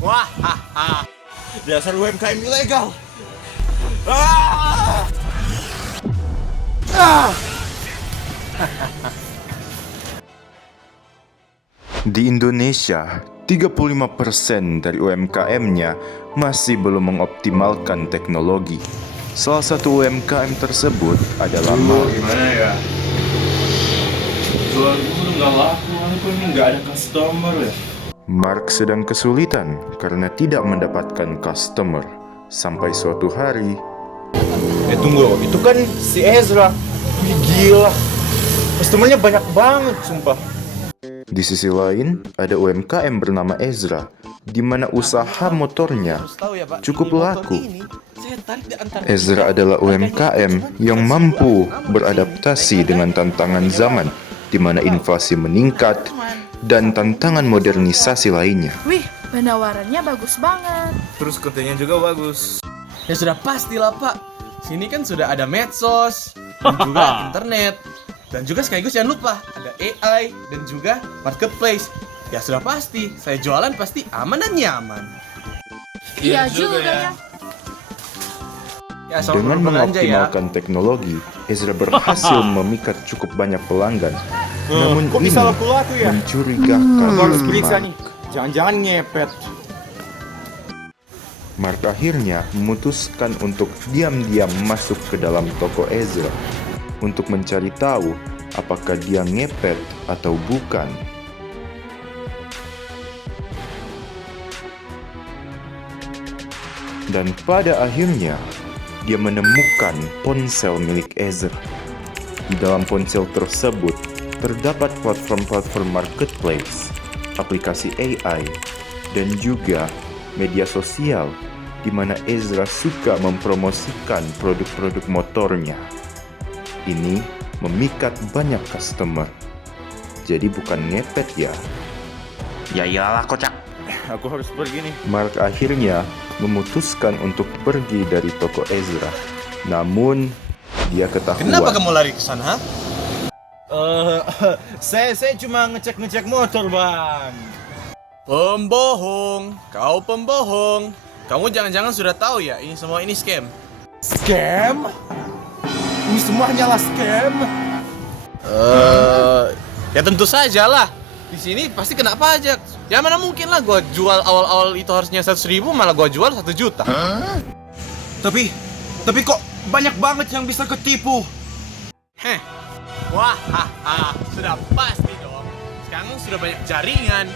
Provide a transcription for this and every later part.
Wah, dasar UMKM ilegal. Ah! Ah! Di Indonesia, 35% dari UMKM-nya masih belum mengoptimalkan teknologi. Salah satu UMKM tersebut adalah Gimana ya? Jual gue nggak laku, aku ini nggak ada customer ya. Mark sedang kesulitan karena tidak mendapatkan customer. Sampai suatu hari, Tunggu, itu kan si Ezra. Wih, gila. Customernya banyak banget, sumpah. di sisi lain ada UMKM bernama Ezra, di mana usaha motornya cukup laku. Ezra adalah UMKM yang mampu beradaptasi dengan tantangan zaman, di mana inflasi meningkat dan tantangan modernisasi lainnya. Wih, penawarannya bagus banget. Terus kontennya juga bagus. Ya sudah pastilah Pak. Sini kan sudah ada medsos dan juga internet. Dan juga sekaligus jangan lupa ada AI dan juga marketplace. Ya sudah pasti, saya jualan pasti aman dan nyaman. Iya juga ya. Ya, selamat Dengan berbelanja ya. mengoptimalkan teknologi, Ezra berhasil memikat cukup banyak pelanggan. Namun kok ini bisa laku ya? mencurigakan Aku harus bagi periksa Mark. nih. Jangan-jangan ngepet. Mark akhirnya memutuskan untuk diam-diam masuk ke dalam toko Ezra untuk mencari tahu apakah dia ngepet atau bukan. Dan pada akhirnya, dia menemukan ponsel milik Ezra. Di dalam ponsel tersebut, terdapat platform-platform marketplace, aplikasi AI, dan juga media sosial di mana Ezra suka mempromosikan produk-produk motornya. Ini memikat banyak customer. Jadi bukan ngepet ya. Ya iyalah kocak. Aku harus pergi nih. Mark akhirnya memutuskan untuk pergi dari toko Ezra. Namun, dia ketahuan. Kenapa kamu lari ke sana? Saya cuma ngecek motor, Bang. Pembohong, kau pembohong. Kamu jangan-jangan sudah tahu ya, ini semua ini scam. Scam? Ini semua hanyalah scam. Ya tentu saja lah. Di sini pasti kena pajak. Ya mana mungkin lah gua jual awal-awal itu harusnya 100.000 malah gua jual 1 juta. Tapi kok banyak banget yang bisa ketipu. Heh. Wah, sudah pasti dong. Sekarang sudah banyak jaringan.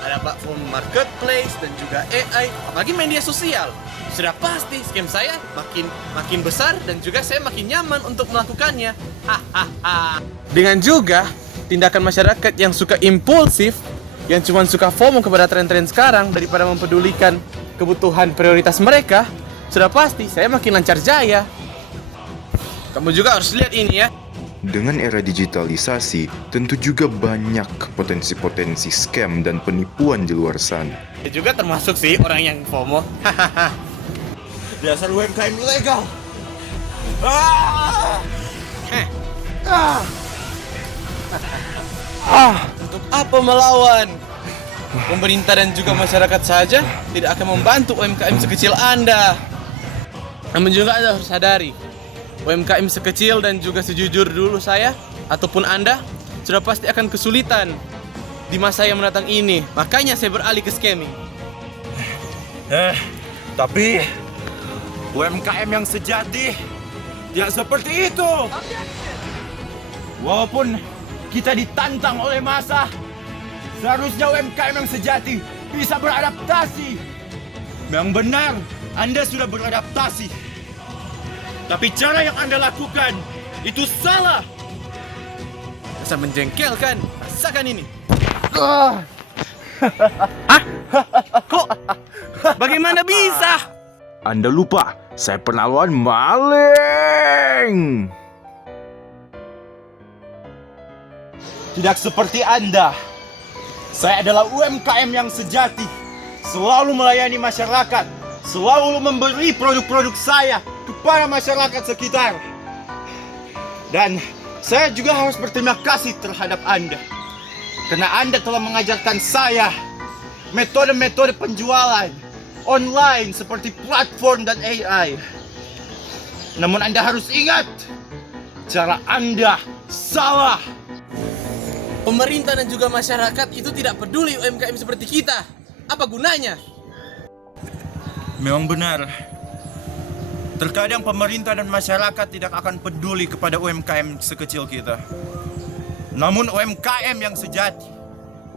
Ada platform marketplace dan juga AI, apalagi media sosial. Sudah pasti scam saya makin besar dan juga saya makin nyaman untuk melakukannya. Dengan juga tindakan masyarakat yang suka impulsif, yang cuma suka FOMO kepada tren-tren sekarang daripada mempedulikan kebutuhan prioritas mereka, sudah pasti saya makin lancar jaya. Kamu juga harus lihat ini ya. Dengan era digitalisasi, tentu juga banyak potensi-potensi scam dan penipuan di luar sana. Saya juga termasuk sih orang yang FOMO. Dasar UMKM ilegal. Ah! Untuk apa melawan? Pemerintah dan juga masyarakat saja tidak akan membantu UMKM sekecil Anda. Namun juga Anda harus sadari, UMKM sekecil dan juga sejujur dulu saya ataupun Anda sudah pasti akan kesulitan di masa yang mendatang ini. Makanya saya beralih ke scamming. Tapi UMKM yang sejati tidak seperti itu. Walaupun kita ditantang oleh masa, seharusnya UMKM yang sejati bisa beradaptasi. Yang benar, Anda sudah beradaptasi. Tapi cara yang Anda lakukan itu salah. Bisa menjengkelkan, rasakan ini. Kok? Bagaimana bisa? Anda lupa, saya pernah lawan maling. Tidak seperti Anda. Saya adalah UMKM yang sejati. Selalu melayani masyarakat. Selalu memberi produk-produk saya kepada masyarakat sekitar. Dan saya juga harus berterima kasih terhadap Anda. Karena Anda telah mengajarkan saya metode-metode penjualan online seperti platform dan AI. Namun Anda harus ingat, cara Anda salah. Pemerintah dan juga masyarakat itu tidak peduli UMKM seperti kita. Apa gunanya? Memang benar. Terkadang pemerintah dan masyarakat tidak akan peduli kepada UMKM sekecil kita. Namun UMKM yang sejati,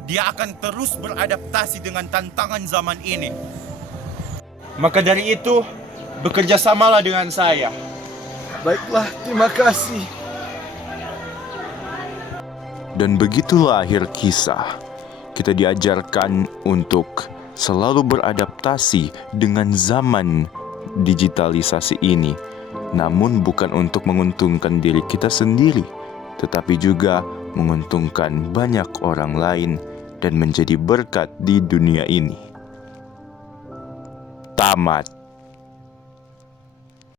dia akan terus beradaptasi dengan tantangan zaman ini. Maka dari itu, bekerja samalah dengan saya. Baiklah, terima kasih. Dan begitulah akhir kisah. Kita diajarkan untuk selalu beradaptasi dengan zaman digitalisasi ini. Namun bukan untuk menguntungkan diri kita sendiri, tetapi juga menguntungkan banyak orang lain dan menjadi berkat di dunia ini. Tamat.